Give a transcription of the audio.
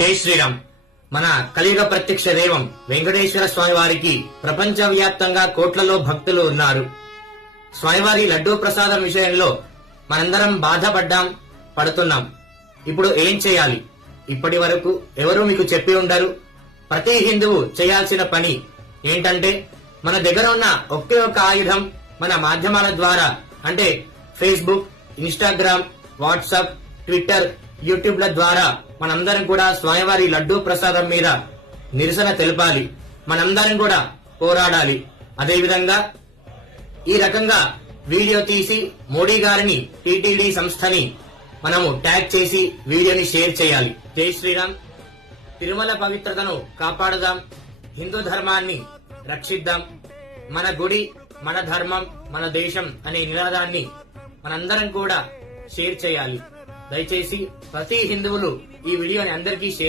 జై శ్రీరామ్. మన కలియుగ ప్రత్యక్ష దైవం వెంకటేశ్వర స్వామి వారికి ప్రపంచవ్యాప్తంగా కోట్లలో భక్తులు ఉన్నారు. స్వామివారి లడ్డూ ప్రసాదం విషయంలో మనందరం పడుతున్నాం. ఇప్పుడు ఏం చేయాలి? ఇప్పటి వరకు ఎవరూ మీకు చెప్పి ఉండరు. ప్రతి హిందువు చేయాల్సిన పని ఏంటంటే మన దగ్గర ఉన్న ఒకే ఒక ఆయుధం మన మాధ్యమాల ద్వారా, అంటే ఫేస్బుక్, ఇన్స్టాగ్రామ్, వాట్సాప్, ట్విట్టర్, యూట్యూబ్ల ద్వారా మనందరం కూడా స్వామివారి లడ్డూ ప్రసాదం మీద నిరసన తెలపాలి. మనందరం కూడా పోరాడాలి. అదేవిధంగా ఈ రకంగా వీడియో తీసి మోడీ గారిని, టీటీడీ సంస్థని మనము ట్యాగ్ చేసి వీడియోని షేర్ చేయాలి. జై శ్రీరామ్. తిరుమల పవిత్రతను కాపాడుదాం. హిందూ ధర్మాన్ని రక్షిద్దాం. మన గుడి, మన ధర్మం, మన దేశం అనే నినాదాన్ని మనందరం కూడా షేర్ చేయాలి. దయచేసి ప్రతి హిందువులు ఈ వీడియోని అందరికీ షేర్